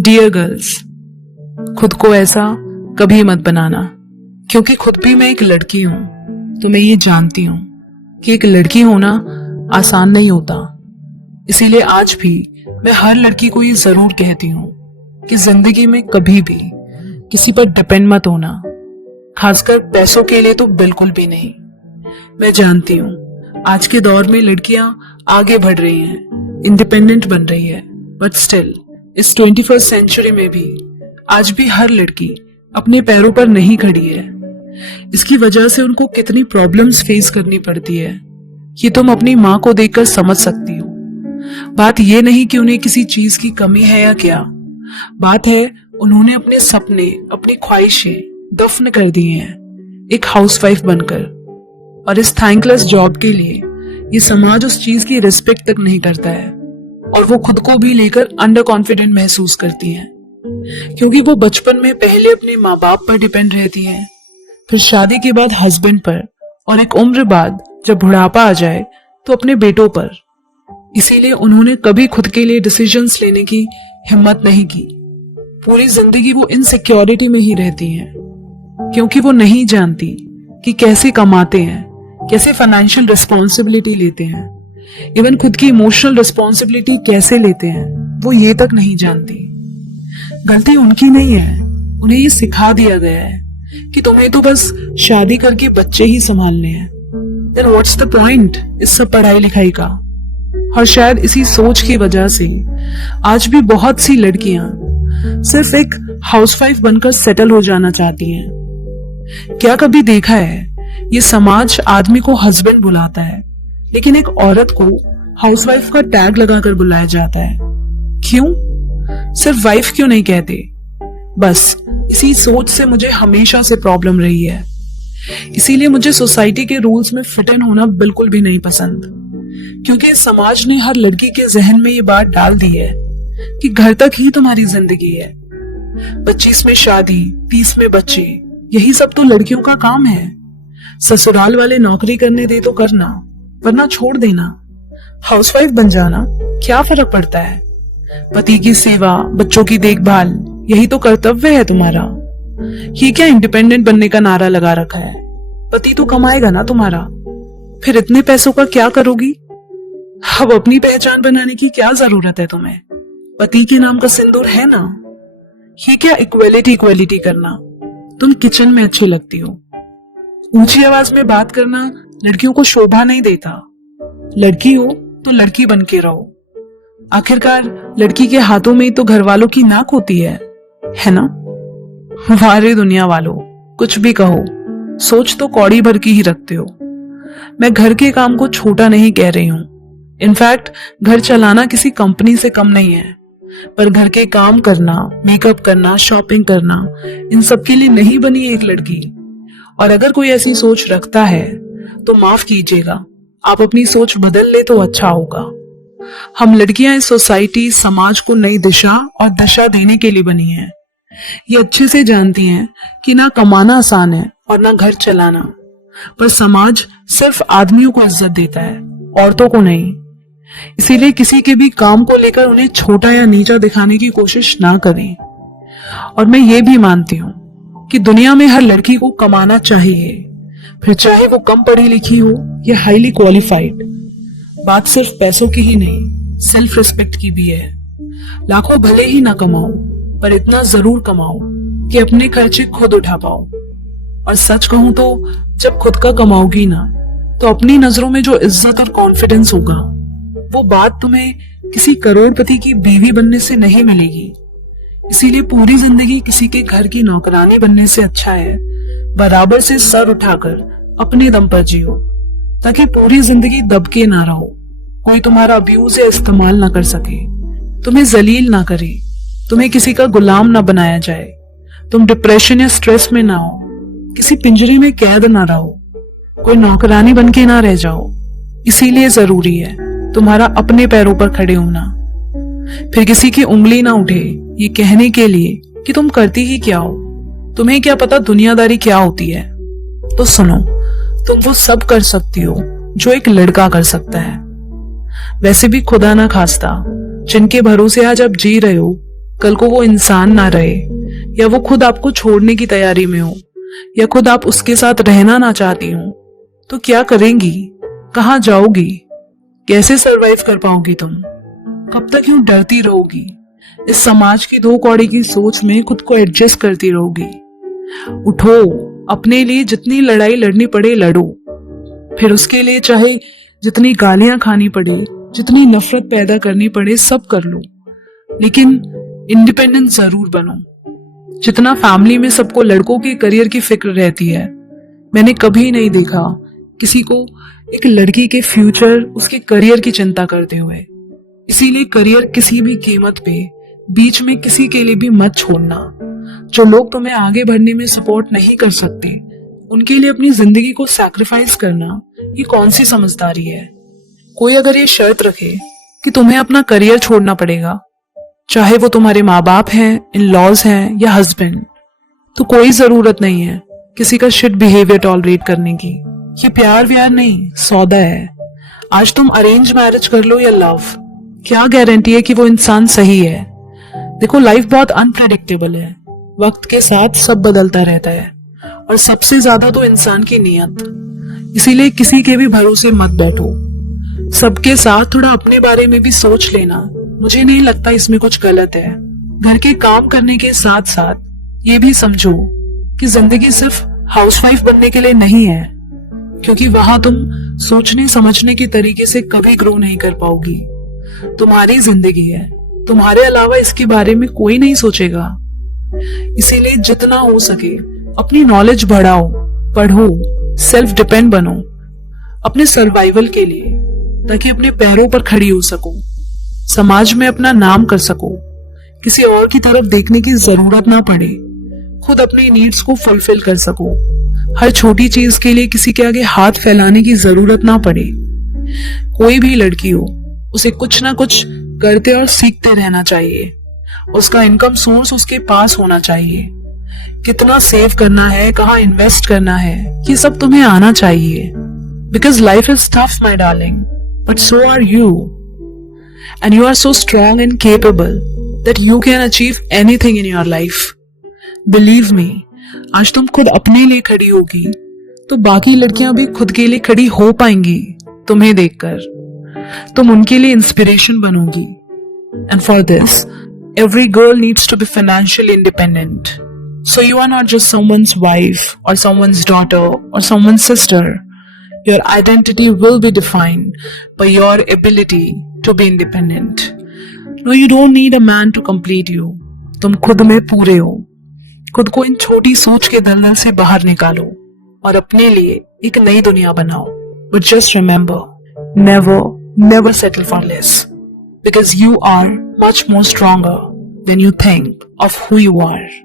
Dear girls, खुद को ऐसा कभी मत बनाना, क्योंकि खुद भी मैं एक लड़की हूं। तो मैं ये जानती हूं कि एक लड़की होना आसान नहीं होता। इसीलिए आज भी मैं हर लड़की को ये जरूर कहती हूं कि जिंदगी में कभी भी किसी पर डिपेंड मत होना, खासकर पैसों के लिए तो बिल्कुल भी नहीं। मैं जानती हूं आज के दौर में लड़कियां आगे बढ़ रही हैं, इंडिपेंडेंट बन रही है, बट स्टिल इस 21st सेंचुरी में भी आज भी हर लड़की अपने पैरों पर नहीं खड़ी है। इसकी वजह से उनको कितनी प्रॉब्लम्स फेस करनी पड़ती है ये तुम अपनी माँ को देखकर समझ सकती हो। बात ये नहीं कि उन्हें किसी चीज की कमी है या क्या, बात है उन्होंने अपने सपने, अपनी ख्वाहिशें दफन कर दिए हैं एक हाउसवाइफ बनकर। और इस थैंकलेस जॉब के लिए ये समाज उस चीज की रिस्पेक्ट तक नहीं करता है और वो खुद को भी लेकर अंडर कॉन्फिडेंट महसूस करती हैं, क्योंकि वो बचपन में पहले अपने माँ बाप पर डिपेंड रहती हैं, फिर शादी के बाद हस्बैंड पर, और एक उम्र बाद जब बुढ़ापा आ जाए तो अपने बेटों पर। इसीलिए उन्होंने कभी खुद के लिए डिसीजंस लेने की हिम्मत नहीं की। पूरी जिंदगी वो इनसिक्योरिटी में ही रहती हैं, क्योंकि वो नहीं जानती कि कैसे कमाते हैं, कैसे फाइनेंशियल रिस्पॉन्सिबिलिटी लेते हैं, इवन खुद की इमोशनल रिस्पॉन्सिबिलिटी कैसे लेते हैं, वो ये तक नहीं जानती। गलती उनकी नहीं है, उन्हें ये सिखा दिया गया है कि तुम्हें तो बस शादी करके बच्चे ही संभालने हैं। देन व्हाट्स द पॉइंट इस सब पढ़ाई लिखाई का। और शायद इसी सोच की वजह से आज भी बहुत सी लड़कियां सिर्फ एक हाउसवाइफ बनकर सेटल हो जाना चाहती हैं। क्या कभी देखा है ये समाज आदमी को हस्बैंड बुलाता है, लेकिन एक औरत को हाउसवाइफ का टैग लगाकर बुलाया जाता है? क्यों? सिर्फ वाइफ क्यों नहीं कहते? बस इसी सोच से मुझे हमेशा से प्रॉब्लम रही है। इसीलिए मुझे सोसाइटी के रूल्स में फिट इन होना बिल्कुल भी नहीं पसंद, क्योंकि समाज ने हर लड़की के जहन में ये बात डाल दी है कि घर तक ही तुम्हारी जिंदगी है। 25 में शादी, 30 में बच्चे, यही सब तो लड़कियों का काम है। ससुराल वाले नौकरी करने दे तो करना, वरना छोड़ देना। हाउसवाइफ बन जाना, क्या फर्क पड़ता है? पति की सेवा, बच्चों की देखभाल, यही तो कर्तव्य है तुम्हारा। ये क्या इंडिपेंडेंट बनने का नारा लगा रखा है? पति तो कमाएगा ना तुम्हारा, फिर इतने पैसों का क्या करोगी? अब अपनी पहचान बनाने की क्या जरूरत है तुम्हें? पति के नाम का सिंदूर है ना। ये क्या इक्वालिटी करना? तुम किचन में अच्छी लगती हो। ऊंची आवाज में बात करना लड़कियों को शोभा नहीं देता। लड़की हो तो लड़की बन के रहो। आखिरकार लड़की के हाथों में तो घर वालों की नाक होती है ना? वारे दुनिया वालों, कुछ भी कहो, सोच तो कौड़ी भर की ही रखते हो। मैं घर के काम को छोटा नहीं कह रही हूं। इनफैक्ट घर चलाना किसी कंपनी से कम नहीं है, पर घर के काम करना, मेकअप करना, शॉपिंग करना, इन सब के लिए नहीं बनी एक लड़की। और अगर कोई ऐसी सोच रखता है तो माफ कीजिएगा, आप अपनी सोच बदल ले तो अच्छा होगा। हम लड़कियां इस सोसाइटी, समाज को नई दिशा और दशा देने के लिए बनी हैं। ये अच्छे से जानती हैं कि ना कमाना आसान है और ना घर चलाना, पर समाज सिर्फ आदमियों को इज्जत देता है, औरतों को नहीं। इसीलिए किसी के भी काम को लेकर उन्हें छोटा या नीचा दिखाने की कोशिश ना करें। और मैं ये भी मानती हूँ कि दुनिया में हर लड़की को कमाना चाहिए, फिर चाहे वो कम पढ़ी लिखी हो या हाईली क्वालिफाइड। बात सिर्फ पैसों की ही नहीं, सेल्फ रिस्पेक्ट की भी है। लाखों भले ही ना कमाओ, पर इतना जरूर कमाओ कि अपने खर्चे खुद उठा पाओ। और सच कहूं तो जब खुद का कमाओगी ना, तो अपनी नजरों में जो इज्जत और कॉन्फिडेंस होगा, वो बात तुम्हें किसी करोड़पति की बीवी बनने से नहीं मिलेगी। इसीलिए पूरी जिंदगी किसी के घर की नौकरानी बनने से अच्छा है बराबर से सर उठाकर अपने दम पर जियो, ताकि पूरी जिंदगी दबके ना रहो, कोई तुम्हारा अब्यूज या इस्तेमाल ना कर सके, तुम्हें जलील ना करे, तुम्हें किसी का गुलाम ना बनाया जाए, तुम डिप्रेशन या स्ट्रेस में ना हो, किसी पिंजरे में कैद ना रहो, कोई नौकरानी बन के ना रह जाओ। इसीलिए जरूरी है तुम्हारा अपने पैरों पर खड़े होना। फिर किसी की उंगली ना उठे ये कहने के लिए कि तुम करती ही क्या हो, तुम्हें क्या पता दुनियादारी क्या होती है। तो सुनो, तुम वो सब कर सकती हो जो एक लड़का कर सकता है। वैसे भी खुदा ना खास्ता जिनके भरोसे आज आप जी रहे हो, कल को वो इंसान ना रहे, या वो खुद आपको छोड़ने की तैयारी में हो, या खुद आप उसके साथ रहना ना चाहती हो, तो क्या करेंगी? कहाँ जाओगी? कैसे सरवाइव कर पाओगी तुम? कब तक यूं डरती रहोगी? इस समाज की दो कौड़ी की सोच में खुद को एडजस्ट करती रहोगी? उठो, अपने लिए जितनी लड़ाई लड़नी पड़े लड़ो, फिर उसके लिए चाहे जितनी गालियां खानी पड़े, जितनी नफरत पैदा करनी पड़े, सब कर लो, लेकिन इंडिपेंडेंट जरूर बनो। जितना फैमिली में सबको लड़कों के करियर की फिक्र रहती है, मैंने कभी नहीं देखा किसी को एक लड़की के फ्यूचर, उसके करियर की चिंता करते हुए। इसीलिए करियर किसी भी कीमत पे बीच में किसी के लिए भी मत छोड़ना। जो लोग तुम्हें आगे बढ़ने में सपोर्ट नहीं कर सकते, उनके लिए अपनी जिंदगी को सैक्रिफाइस करना ये कौन सी समझदारी है? कोई अगर ये शर्त रखे कि तुम्हें अपना करियर छोड़ना पड़ेगा, चाहे वो तुम्हारे माँ बाप हैं, इन लॉज हैं या हस्बैंड, तो कोई जरूरत नहीं है किसी का शिट बिहेवियर टॉलरेट करने की। ये प्यार व्यार नहीं, सौदा है। आज तुम अरेंज मैरिज कर लो या लव, क्या गारंटी है कि वो इंसान सही है? देखो, लाइफ बहुत अनप्रेडिक्टेबल है, वक्त के साथ सब बदलता रहता है, और सबसे ज्यादा तो इंसान की नीयत। इसीलिए किसी के भी भरोसे मत बैठो। सबके साथ थोड़ा अपने बारे में भी सोच लेना। मुझे नहीं लगता इसमें कुछ गलत है। घर के काम करने के साथ साथ ये भी समझो कि जिंदगी सिर्फ हाउसवाइफ बनने के लिए नहीं है, क्योंकि वहां तुम सोचने समझने के तरीके से कभी ग्रो नहीं कर पाओगी। तुम्हारी जिंदगी है, तुम्हारे अलावा इसके बारे में कोई नहीं सोचेगा। इसीलिए जितना हो सके अपनी नॉलेज बढ़ाओ, पढ़ो, सेल्फ डिपेंड बनो अपने सर्वाइवल के लिए, ताकि अपने पैरों पर खड़ी हो सको, समाज में अपना नाम कर सको, किसी और की तरफ देखने की जरूरत ना पड़े, खुद अपनी नीड्स को फुलफिल कर सको, हर छोटी चीज के लिए किसी के आगे हाथ फैलाने की जरूरत ना पड़े। कोई भी लड़की हो, उसे कुछ ना कुछ करते और सीखते रहना चाहिए। उसका इनकम सोर्स उसके पास होना चाहिए। कितना सेव करना है, कहाँ इन्वेस्ट करना है, ये सब तुम्हें आना चाहिए। Because life is tough my darling, but so are you, and you are so strong and capable that you can achieve anything in your life. Believe me, आज तुम खुद अपने लिए खड़ी होगी तो बाकी लड़कियां भी खुद के लिए खड़ी हो पाएंगी। तुम्हें देखकर तुम उनके लिए इंस्पिरेशन बनोगी। And for this every girl needs to be financially independent. So you are not just someone's wife or someone's daughter or someone's sister. Your identity will be defined by your ability to be independent. No, you don't need a man to complete you. तुम खुद में पूरे हो। खुद को इन छोटी सोच के दलदल से बाहर निकालो और अपने लिए एक नई दुनिया बनाओ। But just remember, never settle for less. Because you are much more stronger than you think of who you are.